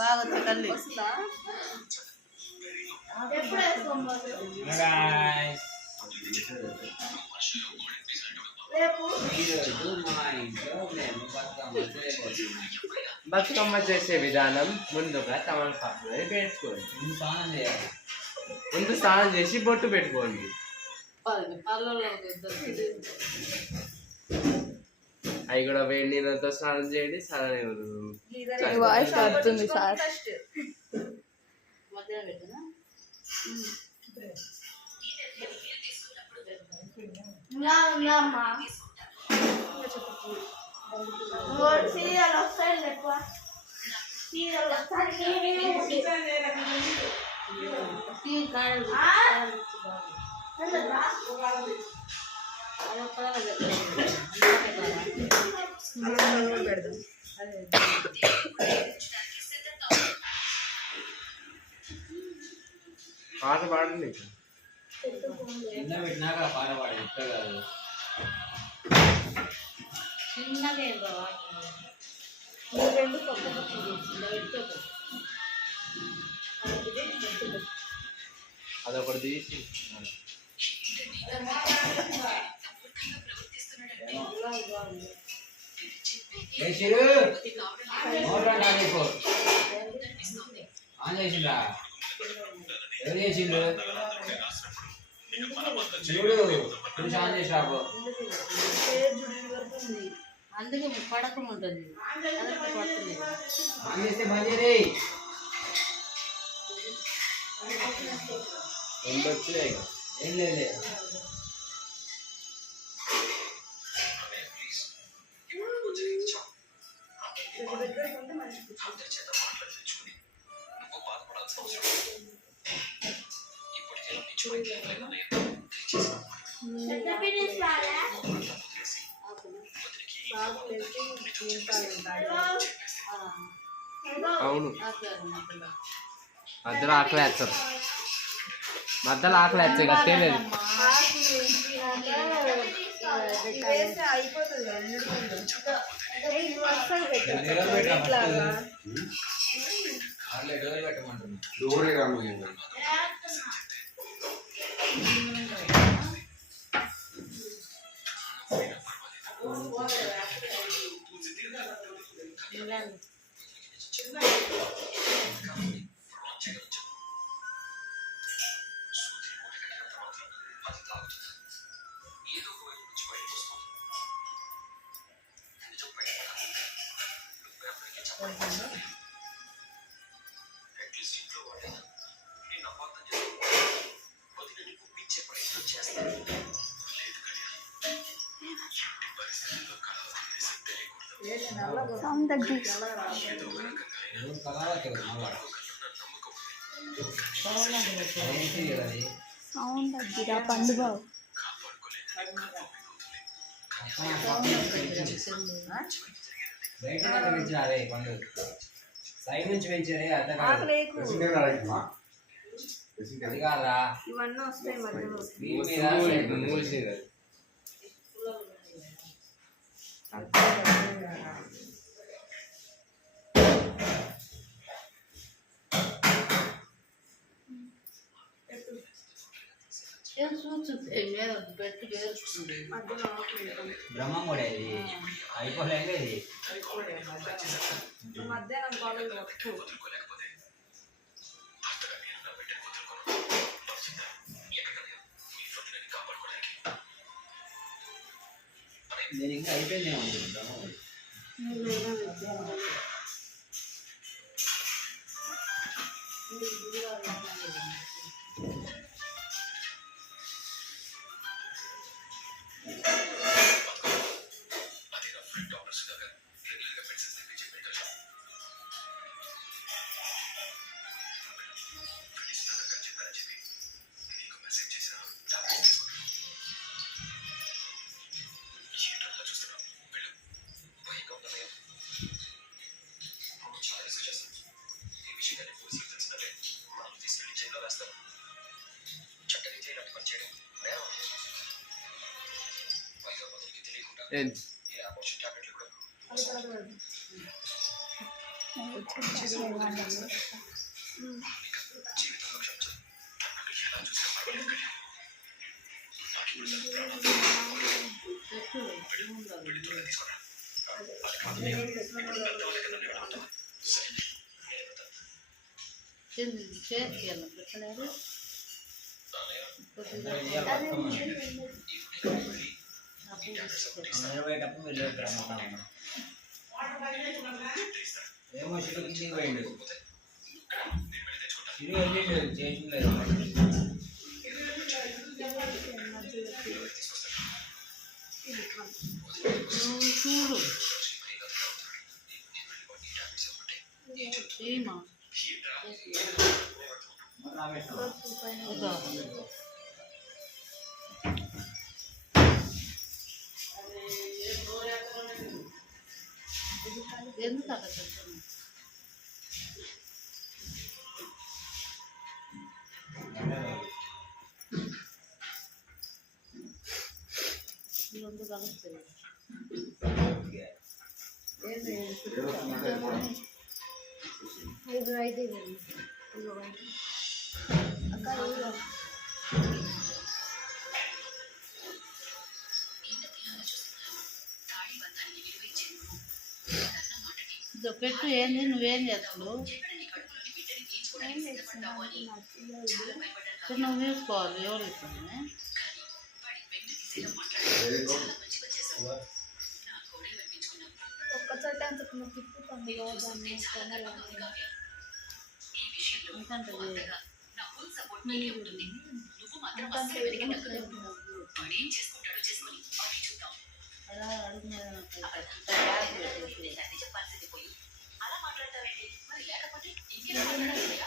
బాగా తల్లి బతుకమ్మ చేసే విధానం ముందుగా తమలపాకులు పెట్టుకోండి. ముందు స్నానం చేసి బొట్టు పెట్టుకోండి. అవి కూడా వేడి నీళ్ళతో స్నానం చేయండి. వాయిస్ పడుతుంది సార్. సీరియల్ వస్తాయి ఎక్కువ సీరియల్ పాట పాడండి. పెట్టినాక పాట పాడు ఇప్పుడే కాదు. అదొకటి తీసి ఆన్ చేసిండ్రా? ఎవరు చేసిండ్రు? చూడు చూసి ఆన్ చేసి రాబో. అందుకే పడకముంటుంది ఆన్ చేస్తే బంద్ చేయి. వచ్చినాయి. ఏం లేదు. అవును, మధ్యలో ఆకలి వేస్తారు. మధ్యలో ఆకలి వేస్తాయి కదా తెలియదు. సౌండ్ తగ్గి సౌండ్ తగ్గిరా పండు బాబు. బయట పెంచినారే పండు, సైడ్ నుంచి పెంచారే. అది కాదా ఇవన్నీ వస్తాయి మధ్యలో. బ్రహ్మం కూడా ఇది అయిపోలేదు. ఇది మధ్యాహ్నం కాలేజ్ నేను ఇంకా అయిపోయిందే ఉంది బ్రహ్మం. పెట్టు ఉండాలి. చేతికి వెళ్ళం పెట్టలేదు నిలబోయేటప్పుడు వెళ్ళేటప్పుడు ఏమో చిరు కిందికి పోయిండు చిరు వెళ్ళిండు చేసిండు చూడు ఏమా ఎందుకు అక్కడ చెప్తాను ఇవన్నీ కలుస్తాయి ఇది అయితే అక్కడ పెట్టు ఏంది నువ్వేం చేస్తావు నువ్వు తీసుకోవాలి ఎవరు ఇస్తుంది ఒక్కచోట అంతకు నువ్వు తిప్పుతుంది దాన్ని అలా అడుగు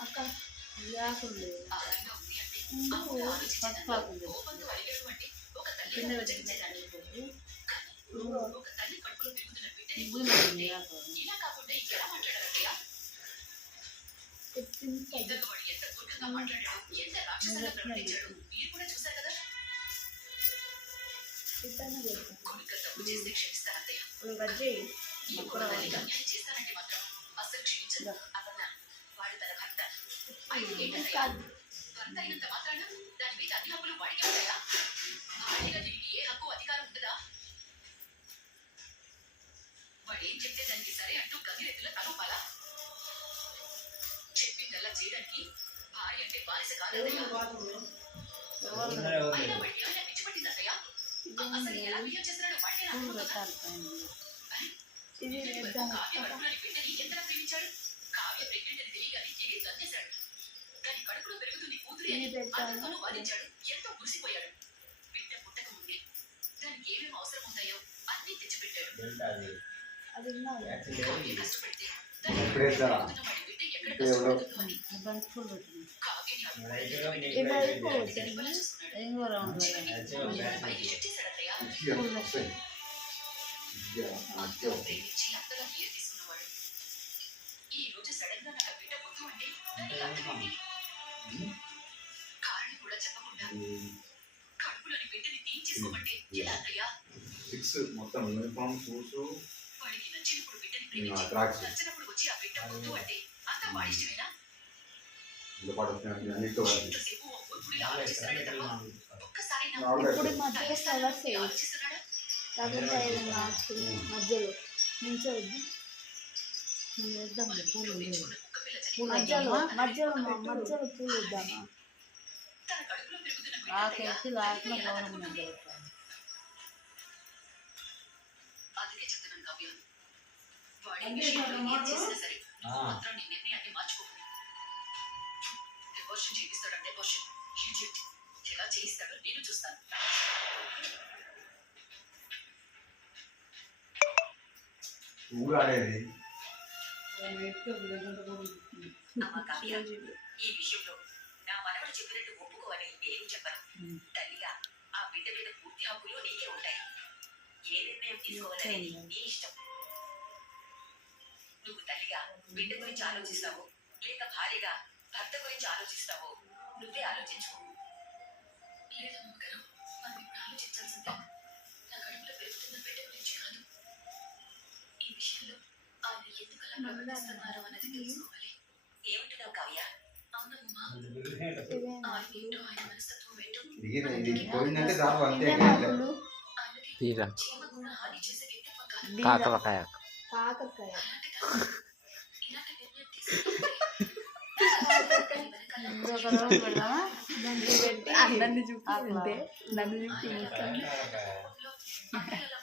అక్క లేకుండా పసుపాకుంది కింద పెట్టి వాడేం చెప్తే దానికి సరే అంటూ గంగిరెద్దుల తలూపాలా చెప్పిందల్లా చేయడానికి భార్య అంటే బానిస కాదయ్యా అయినా వాడికి ఏమైనా పిచ్చిపట్టింది అత్తయ్య అసలు ఎలా బిహేవ్ చేస్తున్నాడో వాడికి కావ్య కడుపులోని బిడ్డని ఎంతగా ప్రేమించాడు కావ్య ప్రెగ్నెంట్ అని తెలియగానే తిరిగి గంతేశాడు దాని కడుపులో పెరుగుతుంది కూతురి అని అందుకను వాదించాడు ఎంతో మురిసిపోయాడు బిడ్డ పుట్టక ముందే దానికి ఏమేమి అవసరం ఉంటాయో అన్నీ తెచ్చిపెట్టాడు అది కావ్య కష్టపడితే దాని కడుపులో వాడి బిడ్డ ఎక్కడ కష్టపడుతుందో అని కావ్యని పైకి షిఫ్ట్ చేశాడు అత్తయ్య అంతో ప్రేమించి అంతగా కేర్ తీసుకున్నవాడు ఈ రోజు సడన్ గా నాకు బిడ్డ పుట్టు అంటే దానికి అర్థమేంటి కారణం కూడా చెప్పకుండా కడుపులోని బిడ్డని తీయించేసుకోమంటే ఎలా అత్తయ్య మొత్తం యూనిఫామ్ షూస్ వాడికి నచ్చినప్పుడు బిడ్డని ప్రేమించి నచ్చినప్పుడు వచ్చి ఆ బిడ్డ పుట్టు అంటే అంతా వాడి ఇష్టమేనా ఎంతసేపు ఓ మూర్ఖుడిలా ఆలోచిస్తున్నాడే తప్ప ఒక్కసారైనా ఇప్పుడు మధ్యలో ఫ్లవర్స్ ఆలోచిస్తున్నాడా మధ్యలో నించోవద్దు వేద్దాం పూలు పెంచుకున్న కుక్క పిల్ల చనిపోయింది. మధ్యలో మధ్యలో మధ్యలో పూలు ఇద్దామా తన కడుపులో పెరుగుతున్న బిడ్డ ఆకేసి లాట్లో గవర్నమెంట్ అందుకే చెప్తున్నాను కావ్య వాడి విషయంలో ఏం చేసినా సరే నువ్వు మాత్రం నీ నిర్ణయాన్ని మార్చుకోకు డెవోషన్ చేయిస్తాడు డెవోషన్ ఎలా చేయిస్తాడో నేను చూస్తాను ఊరాడేది అమ్మా కావ్య ఈ విషయంలో నా మనవడు చెప్పినట్టు ఒప్పుకోవని నేను చెప్పను తల్లిగా ఆ బిడ్డ మీద పూర్తి హక్కులు నీకే ఉంటాయి ఏ నిర్ణయం తీసుకోవాలనేది నీ ఇష్టం నువ్వు తల్లిగా బిడ్డ గురించి ఆలోచిస్తావు లేక భార్యగా భర్త గురించి ఆలోచిస్తావో నువ్వే ఆలోచించుకో లేదమ్మ గారు మనం ఇప్పుడు ఆలోచించాల్సిందే నా కడుపులో పెరుగుతున్న బిడ్డ గురించి కాదు ఈ విషయంలో ఆయన ఎందుకలా ప్రవర్తిస్తున్నారు అన్నది తెలుసుకోవాలి. ఏమంటున్నావు కావ్య? అవునమ్మా, ఆయన ఏంటో, ఆయన మనస్తత్వం ఏంటో, ఇది పోయిందంటే చాలు అంతే. ఇదేమాకులు ఆయనకి తీరా చీమ కూడా హాని చేసే వ్యక్తిత్వం కాదు. కాకరకాయ కాకరకాయ ఇలాంటి నిర్ణయం తీసుకుంటే ఇంకొక రోజు పెడదామా? దాన్ని పెట్టి నన్ను చూపించే నన్ను చూపించాను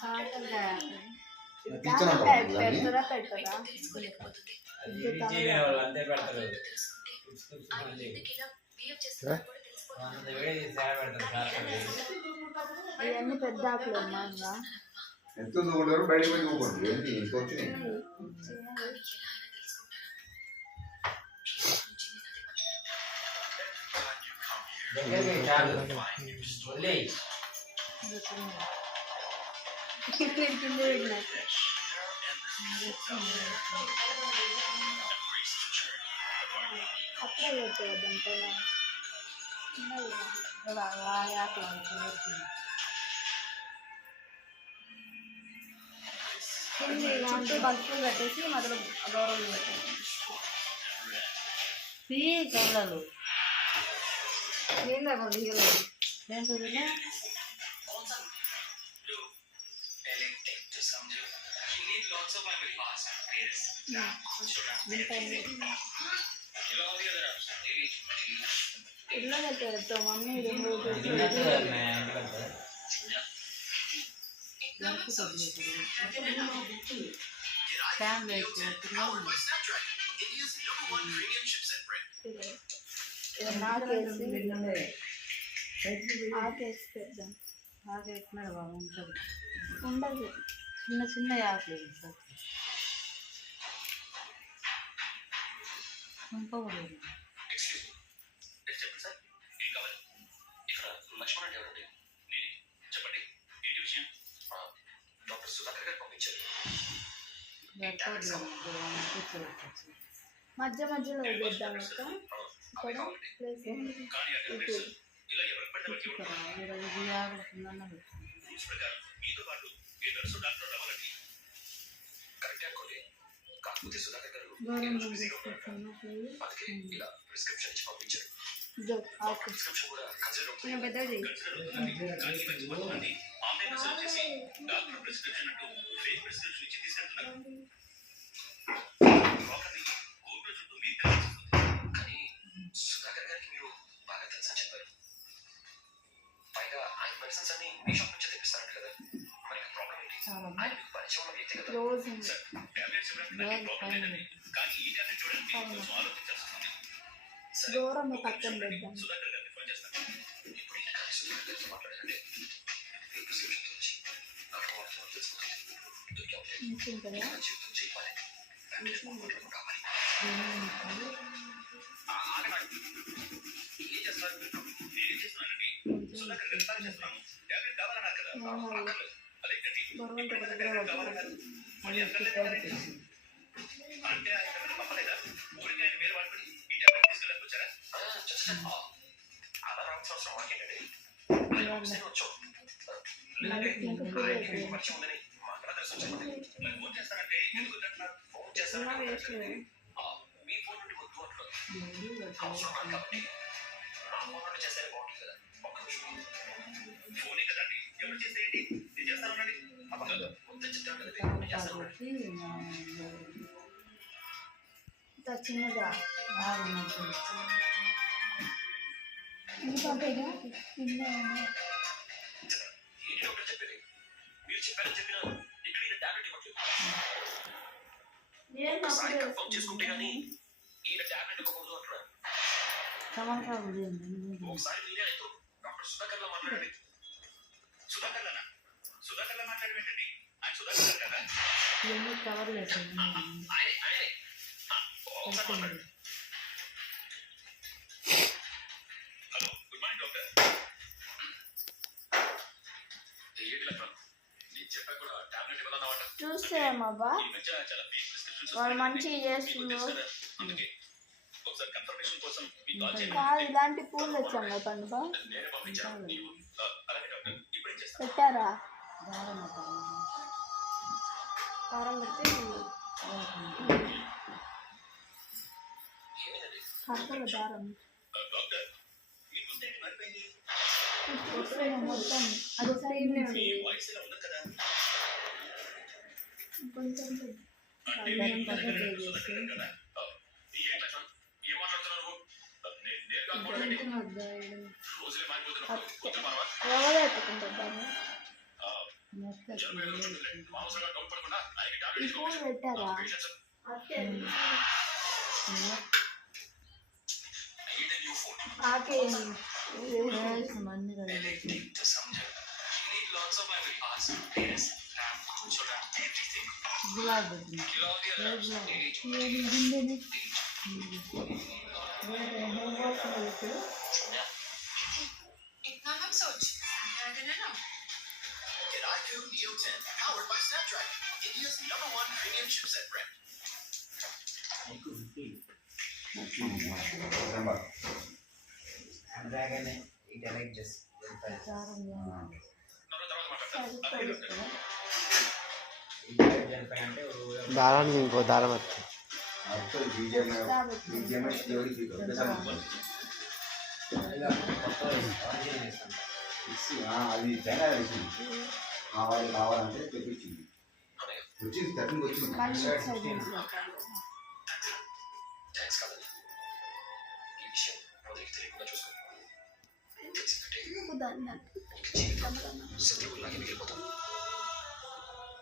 కాకరకాయ కాకరకాయ పెడతారా పెట్టరా తెలుసుకోలేకపోతుంది. వాళ్ళు అంతే పెడతారు. ఆయన ఎందుకు ఇలా బిహేవ్ చేస్తున్నారో కూడా తెలిసిపోతుంది. వంద వేడి సేవ పెడతారు సార్. ఇవన్నీ పెద్ద ఆకులు అమ్మా ఇంకా ఎంత దూరం బయట పోయి చూపండి ఏంటి ఇంత వచ్చినాయి. కానీ ఎలా అయినా తెలుసుకుంటాను. దగ్గరికి చాలు వదిలేయ్. కింద పెట్టినా అప్పుడే పెట్టాడు దాంట్లో చుట్టూ బంతులు కట్టేసి మొదలు గౌరవం పెట్టాలి. కళ్ళలు ఏందా కొంత హీరో ఏం చదివినా ఇల్లు పెట్టాడు మమ్మీ ఫ్యాన్ వేసుకుంటున్నా ఆకేసి పెద్దాం ఆకేస్తున్నాడు బాబు ఉంటుంది. ఉండదు చిన్న చిన్న ఆకులు సార్ పంపకూడదు. మధ్య మధ్యలో వేద్దాం అక్క ఇక్కడ ప్లేస్ ఇప్పుడు పెద్దది రోజు దూరం పక్కన పెద్దాం ఉంటుందా బరువంత ఒక దగ్గర చిన్నగా ఎందుకంటేగా ఇవన్నీ కవర్ లేదు. చూస్తామబ్బా వాళ్ళు మంచిగా చేస్తున్నారు కాదు ఇలాంటి పూలు వచ్చాం కదా పండుగ పెట్టారా కారం పెడితే కట్టలు దారం మొత్తం అది సైడ్ నుంచి కొంచెం దారం పక్కన చేస్తే ఎవరు ఎత్తుకుంటారు దాన్ని ఈ పూలు పెట్టారా ఆకేయండి అన్ని కలిపి గులాబీ Get iQ Neo 10, powered by Snapdragon, India's #1 premium chipset brand. Dragon 8 ఎలక్ట్రిస్ దారానికి ఇంకో దారం వస్తుంది. అది చాలా వేసింది కావాలంటే తెప్పించింది వచ్చింది 13 వచ్చింది. థ్యాంక్స్ కాదండి, ఈ విషయం మొదటికి తెలియకుండా చూసుకోండి. శత్రువులాగే మిగిలిపోతాం.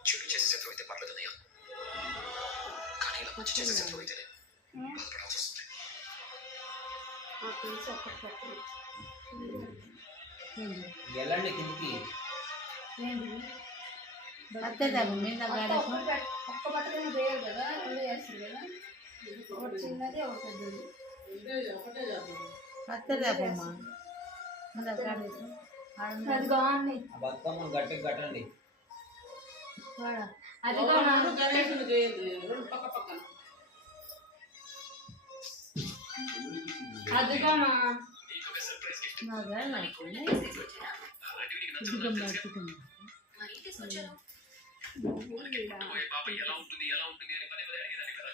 చెడు చేసే శత్రువు అయితే పర్లేదన్నయ్య, కానీ ఇలా మంచి చేసే శత్రువు అయితేనే బాధపడాల్సి వస్తుంది. వెళ్ళండి కిందికి. అంతే దాని మీద ఒక్క బట్టలు వేయరు కదా రెండు చేస్తారు కదా ఒకటి చిన్నది ఒకటి పెద్దది కత్తెరమ్మా అది బాగుంది ఆ బతుకమ్మను గట్టిగా కట్టండి. అది అదిగోనా నీకు ఒక సర్ప్రైజ్ గిఫ్ట్. మరి తీసుకొచ్చారు. మనకి పుట్టబోయే పాప ఎలా ఉంటుంది అని పదే పదే అడిగేదాన్ని కదా.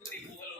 మరి ఊహలో